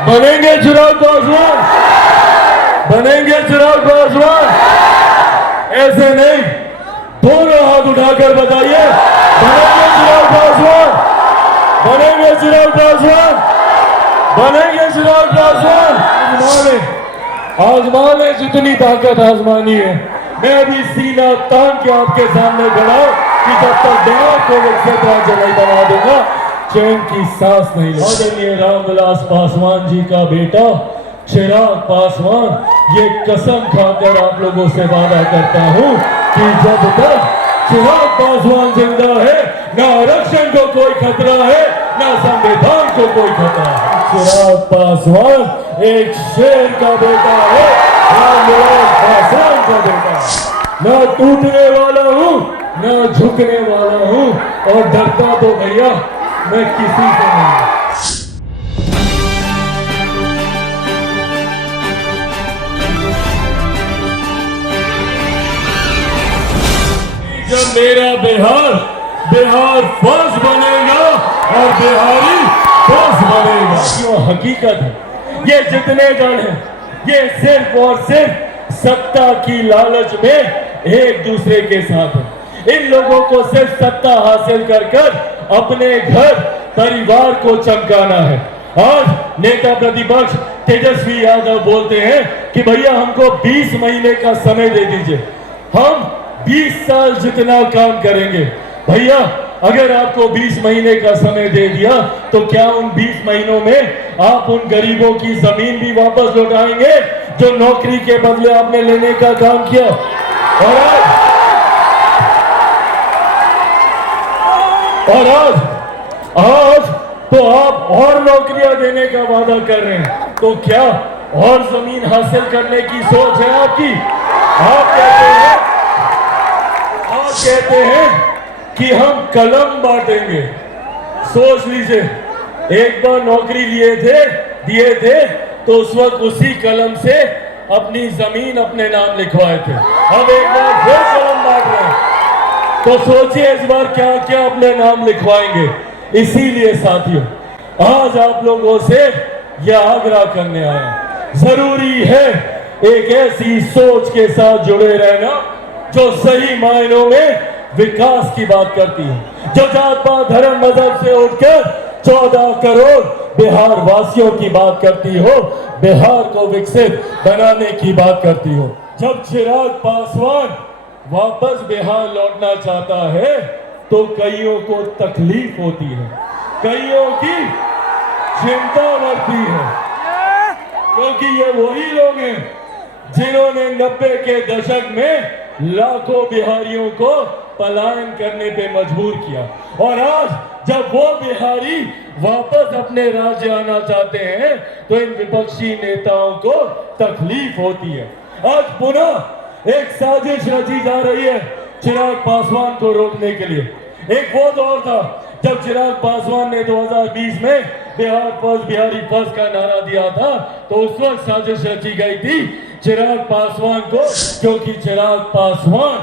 बनेंगे चिराग पासवान, बनेंगे चिराग पासवान। ऐसे नहीं, दोनों हाथ उठाकर बताइए, बनेंगे चिराग पासवान, बनेंगे चिराग पासवान, बनेंगे चिराग पासवान। आजमा ले जितनी ताकत आजमानी है। मैं अभी सीना तान के आपके सामने खड़ा हूं कि जब तक बिहार को विकसित राज्य नहीं बना दूंगा, चैन की सांस नहीं ले। आदरणीय रामविलास पासवान जी का बेटा चिराग पासवान ये कसम खाकर आप लोगों से वादा करता हूं कि जब तक चिराग पासवान जिंदा है, ना आरक्षण को कोई खतरा है, ना संविधान को कोई खतरा है। चिराग पासवान एक शेर का बेटा है, रामविलास पासवान का बेटा है। ना टूटने वाला हूं, ना झुकने वाला हूं, और डरता तो भैया मैं किसी से नहीं। जब मेरा बिहार बिहार फर्स्ट बनेगा और बिहारी फर्स्ट बनेगा। क्यों हकीकत है, ये जितने दल हैं ये सिर्फ और सिर्फ सत्ता की लालच में एक दूसरे के साथ है। इन लोगों को सिर्फ सत्ता हासिल कर कर अपने घर परिवार को चमकाना है। आज नेता प्रतिपक्ष तेजस्वी यादव बोलते हैं कि भैया हमको 20 महीने का समय दे दीजिए, हम 20 साल जितना काम करेंगे। भैया अगर आपको 20 महीने का समय दे दिया तो क्या उन 20 महीनों में आप उन गरीबों की जमीन भी वापस लौटाएंगे जो नौकरी के बदले आपने लेने का काम किया? और आज तो आप और नौकरियां देने का वादा कर रहे हैं, तो क्या और जमीन हासिल करने की सोच है आपकी? आप कहते हैं कि हम कलम बांटेंगे। सोच लीजिए, एक बार नौकरी दिए थे तो उस वक्त उसी कलम से अपनी जमीन अपने नाम लिखवाए थे। अब एक बार फिर कलम बांट रहे हैं, तो सोचिए इस बार क्या क्या अपने नाम लिखवाएंगे। इसीलिए साथियों, आज आप लोगों से यह आग्रह करने आया, जरूरी है एक ऐसी सोच के साथ जुड़े रहना जो सही मायनों में विकास की बात करती है, जो जात पात धर्म मजहब से उठकर 14 करोड़ बिहार वासियों की बात करती हो, बिहार को विकसित बनाने की बात करती हो। जब चिराग पासवान वापस बिहार लौटना चाहता है तो कईयों को तकलीफ होती है, कईयों की चिंता बढ़ती है, क्योंकि ये वही लोग हैं जिन्होंने 90 के दशक में लाखों बिहारियों को पलायन करने पे मजबूर किया। और आज जब वो बिहारी वापस अपने राज्य आना चाहते हैं तो इन विपक्षी नेताओं को तकलीफ होती है। आज पुनः एक साजिश रची जा रही है चिराग पासवान को रोकने के लिए। एक वो दौर था जब चिराग पासवान ने 2020 में बिहार फर्स्ट बिहारी फर्स्ट का नारा दिया था, तो उस वक्त साजिश रची गई थी चिराग पासवान को, क्योंकि चिराग पासवान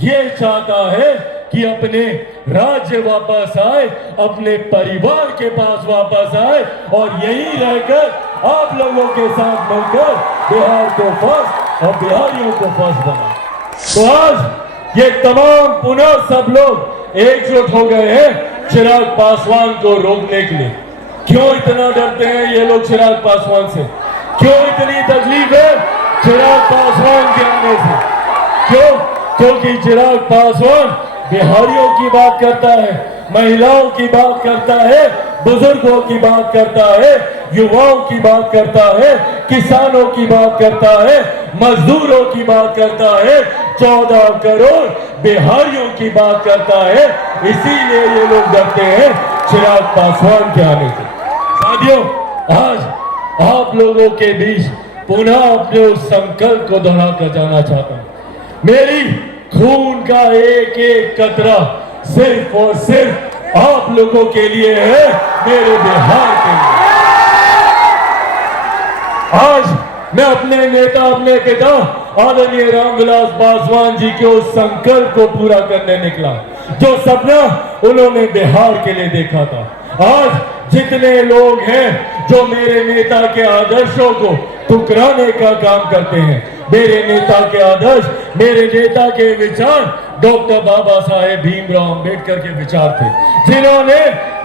ये चाहता है कि अपने राज्य वापस आए, अपने परिवार के पास वापस आए और यहीं रहकर आप लोगों के साथ मिलकर बिहार को फर्स्ट और बिहारियों को फर्स्ट बनाए। तो आज ये तमाम पुनः सब लोग एकजुट हो गए हैं चिराग पासवान को रोकने के लिए। क्यों इतना डरते हैं ये लोग चिराग पासवान से? क्यों इतनी तकलीफ है चिराग पासवान के आने से? क्यों? क्योंकि चिराग पासवान बिहारियों की बात करता है, महिलाओं की बात करता है, बुजुर्गों की बात करता है, युवाओं की बात करता है, किसानों की बात करता है, मजदूरों की बात करता है, 14 करोड़ बिहारियों की बात करता है। इसीलिए ये लोग डरते हैं चिराग पासवान के आने से। साथियों, आज आप लोगों के बीच पुनः अपने उस संकल्प को दोहरा कर जाना चाहता हूं। मेरी खून का एक एक कतरा सिर्फ और सिर्फ आप लोगों के लिए है, मेरे बिहार के लिए। आज मैं अपने नेता, अपने पिता आदरणीय रामविलास पासवान जी के उस संकल्प को पूरा करने निकला, जो सपना उन्होंने बिहार के लिए देखा था। आज जितने लोग हैं जो मेरे नेता के आदर्शों को ठुकराने का काम करते हैं, मेरे नेता के आदर्श, मेरे नेता के विचार डॉक्टर बाबा साहेब भीमराव अंबेडकर के विचार थे, जिन्होंने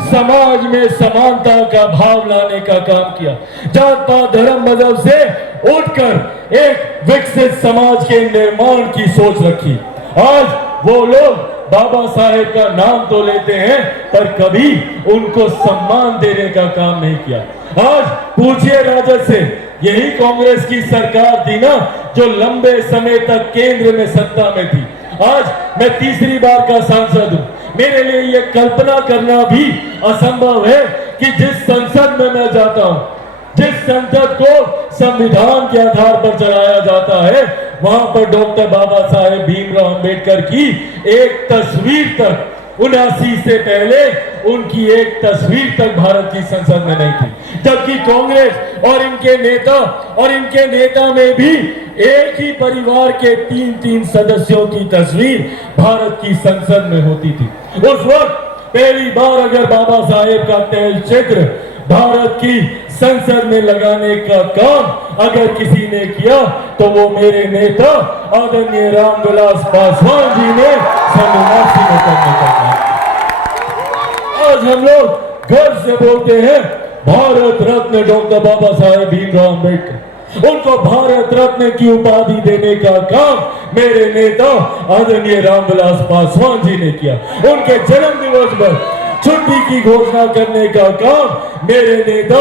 समाज में समानता का भाव लाने का काम किया, जात पात धर्म मजहब से उठकर एक विकसित समाज के निर्माण की सोच रखी। आज वो लोग बाबा साहेब का नाम तो लेते हैं पर कभी उनको सम्मान देने का काम नहीं किया। आज पूछिए राजद से, यही कांग्रेस की सरकार थी ना जो लंबे समय तक केंद्र में सत्ता में थी। आज मैं तीसरी बार का सांसद हूं। मेरे लिए यह कल्पना करना भी असंभव है कि जिस संसद में मैं जाता हूं, जिस संसद को संविधान के आधार पर चलाया जाता है, वहां पर डॉक्टर बाबा साहेब भीमराव अंबेडकर की एक तस्वीर तक 79 से पहले उनकी एक तस्वीर तक भारत की संसद में नहीं थी। जबकि कांग्रेस और इनके नेता में भी एक ही परिवार के 3-3 सदस्यों की तस्वीर भारत की संसद में होती थी। उस वक्त पहली बार अगर बाबा साहेब का तैल चित्र भारत की संसद में लगाने का काम अगर किसी ने किया तो वो मेरे नेता आदरणीय रामविलास पासवान जी ने सन 79 में करने का काम किया। आज हम लोग गर्व से बोलते हैं भारत रत्न डॉक्टर बाबा साहेब भीमराव अंबेडकर, उनको भारत रत्न की उपाधि देने का काम मेरे नेता आदरणीय रामविलास पासवान जी ने किया। उनके जन्म दिवस पर छुट्टी की घोषणा करने का काम मेरे नेता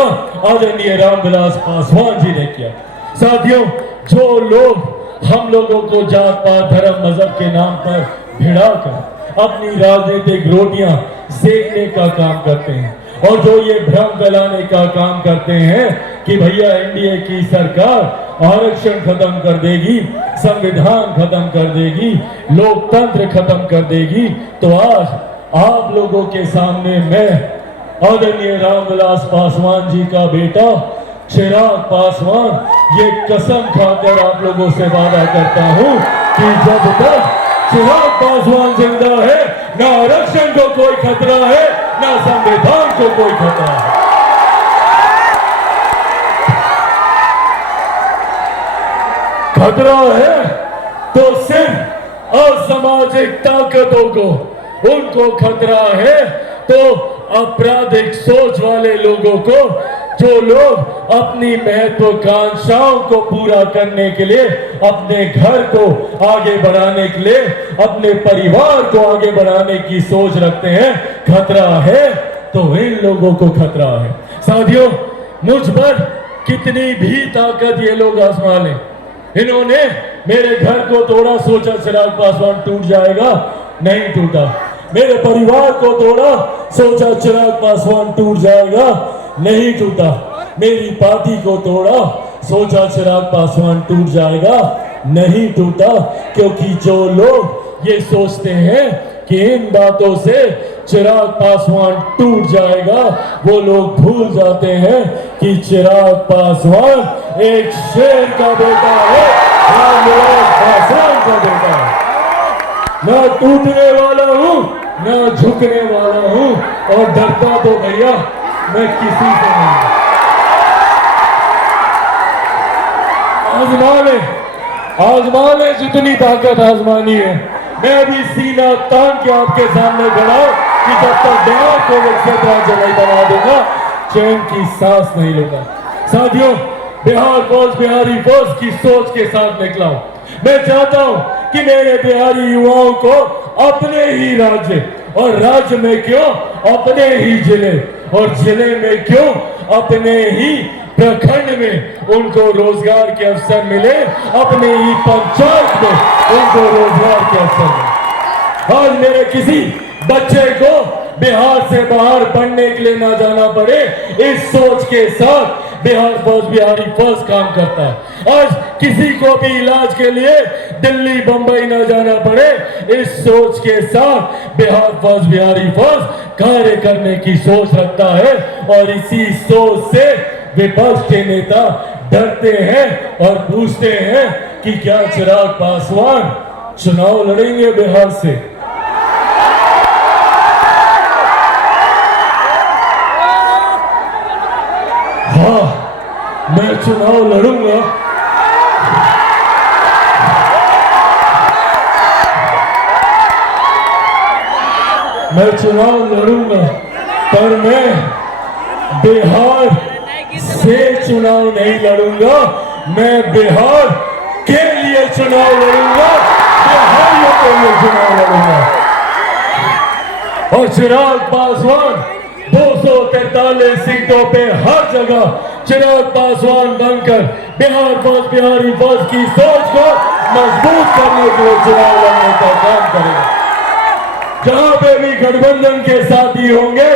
आदरणीय रामविलास पासवान जी ने किया। साथियों, जो लोग हम लोगों को जात पात धर्म मजहब के नाम पर भिड़ाकर अपनी राजनीतिक रोटियां सेकने का काम करते हैं और जो ये भ्रम फैलाने का काम करते हैं कि भैया एनडीए की सरकार आरक्षण खत्म कर देगी, संविधान खत्म कर देगी, लोकतंत्र खत्म कर देगी, तो आज आप लोगों के सामने मैं आदरणीय रामविलास पासवान जी का बेटा चिराग पासवान ये कसम खाकर आप लोगों से वादा करता हूं कि जब तक चिराग पासवान जिंदा है, ना आरक्षण को कोई खतरा है, ना संविधान को कोई खतरा है। खतरा है तो सिर्फ असामाजिक ताकतों को, उनको खतरा है तो आपराधिक सोच वाले लोगों को, जो लोग अपनी महत्वाकांक्षाओं को पूरा करने के लिए, अपने घर को आगे बढ़ाने के लिए, अपने परिवार को आगे बढ़ाने की सोच रखते हैं। खतरा है तो इन लोगों को खतरा है। साथियों, मुझ पर कितनी भी ताकत ये लोग आजमा लें, इन्होंने मेरे घर को तोड़ा, सोचा चिराग पासवान टूट जाएगा, नहीं टूटा। मेरे परिवार को तोड़ा, सोचा चिराग पासवान टूट जाएगा, नहीं टूटा। मेरी पार्टी को तोड़ा, सोचा चिराग पासवान टूट जाएगा, नहीं टूटा। क्योंकि जो लोग ये सोचते हैं कि इन बातों से चिराग पासवान टूट जाएगा, वो लोग भूल जाते हैं कि चिराग पासवान एक शेर का बेटा है, रामविलास पासवान का बेटा है। मैं टूटने वाला हूं, मैं झुकने वाला हूं, और डरता तो भैया मैं किसी से नहीं। आजमा ले जितनी ताकत आजमानी है। मैं अभी सीना तान के आपके सामने खड़ा हूं कि जब तक बिहार को विकसित राज्य नहीं बना दूंगा, चैन की सांस नहीं लूंगा। साथियों, बिहार फौज बिहारी फौज की सोच के साथ निकला हूं। मैं चाहता हूं कि मेरे बिहारी युवाओं को अपने ही राज्य, और राज्य में क्यों अपने ही जिले, और जिले में क्यों अपने ही प्रखंड में उनको रोजगार के अवसर मिले, अपने ही पंचायत में उनको रोजगार के अवसर मिले। आज मेरे किसी बच्चे को बिहार से बाहर पढ़ने के लिए ना जाना पड़े, इस सोच के साथ बिहार फौज बिहारी फौज काम करता है। आज किसी को भी इलाज के लिए दिल्ली बंबई ना जाना पड़े, इस सोच के साथ बिहार फौज बिहारी फौज कार्य करने की सोच रखता है। और इसी सोच से विपक्ष के नेता डरते हैं और पूछते हैं कि क्या चिराग पासवान चुनाव लड़ेंगे बिहार से। मैं चुनाव लड़ूंगा। मैं चुनाव लड़ूंगा, पर मैं बिहार से चुनाव नहीं लड़ूंगा। मैं बिहार के लिए चुनाव लड़ूंगा, बिहारियों के लिए चुनाव लड़ूंगा। और चिराग पासवान 243 सीटों पे हर जगह चिराग पासवान बनकर बिहार फर्स्ट, बिहारी फर्स्ट की सोच को मजबूत करने के लिए चुनाव लड़ने का काम करेगा। जहां पे भी गठबंधन के साथी होंगे,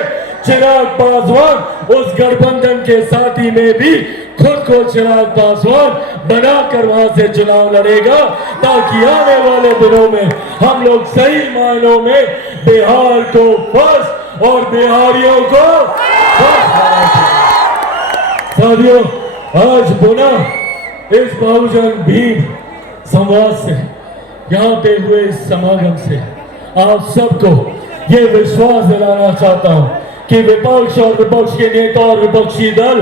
चिराग पासवान उस गठबंधन के साथी में भी खुद को चिराग पासवान बनाकर वहां से चुनाव लड़ेगा, ताकि आने वाले दिनों में हम लोग सही मायनों में बिहार को फर्स्ट और बिहारियों को फर्स्ट बना सकें। साथियों, आज पुनः इस बहुजन भीम संवाद से, यहाँ पे हुए इस समागम से आप सबको ये विश्वास दिलाना चाहता हूं कि विपक्ष और विपक्ष के नेता और विपक्षी दल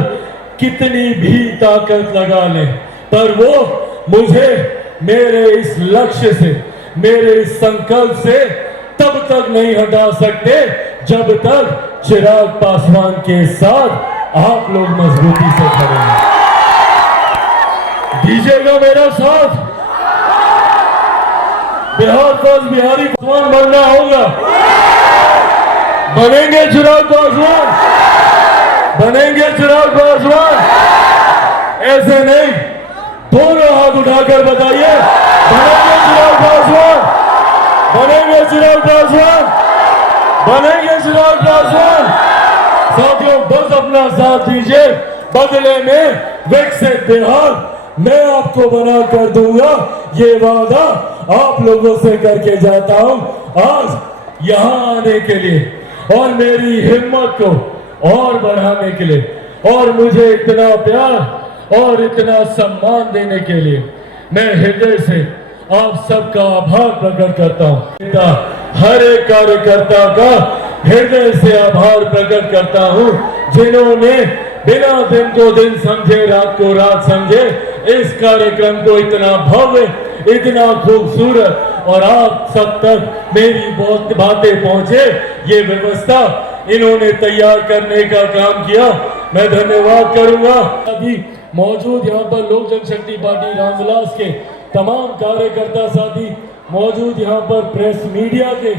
कितनी भी ताकत लगा लें, पर वो मुझे मेरे इस लक्ष्य से, मेरे इस संकल्प से तब तक नहीं हटा सकते जब तक चिराग पासवान के साथ आप लोग मजबूती से खड़े हैं। दीजिएगा मेरा साथ। बिहार फर्स्ट, बिहारी पासवान बनना होगा। बनेंगे चिराग पासवान, बनेंगे चिराग पासवान। ऐसे नहीं, दोनों हाथ उठाकर बताइए, बनेंगे चिराग पासवान, बनेंगे चिराग पासवान, बनेंगे चिराग पासवान। साथियों, बस अपना साथ दीजिए, बदले में विकसित बिहार मैं आपको बना कर दूंगा, ये वादा आप लोगों से करके जाता हूं आज यहां आने के लिए और मेरी हिम्मत को और बढ़ाने के लिए और मुझे इतना प्यार और इतना सम्मान देने के लिए मैं हृदय से आप सबका आभार प्रकट करता हूं। हर एक कार्यकर्ता का हृदय से आभार प्रकट करता हूं, जिन्होंने बिना दिन को दिन समझे, रात को रात समझे इस कार्यक्रम को इतना भव्य, इतना खूबसूरत और आप सब तक मेरी बहुत बातें पहुंचे, ये व्यवस्था इन्होंने तैयार करने का काम किया। मैं धन्यवाद करूंगा। अभी मौजूद यहाँ पर लोक जनशक्ति पार्टी रामविलास के तमाम कार्यकर्ता साथी मौजूद, यहाँ पर प्रेस मीडिया के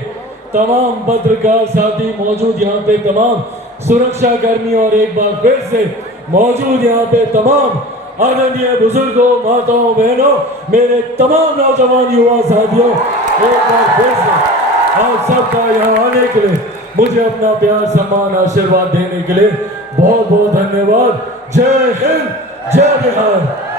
तमाम पत्रकार साथी मौजूद, यहाँ पे तमाम सुरक्षा कर्मी और एक बार फिर से मौजूद यहाँ पे तमाम आदरणीय बुजुर्गों, माताओं, बहनों, मेरे तमाम नौजवान युवा साथियों, एक बार फिर से आप सबका यहाँ आने के लिए, मुझे अपना प्यार, सम्मान, आशीर्वाद देने के लिए बहुत बहुत धन्यवाद। जय हिंद, जय बिहार।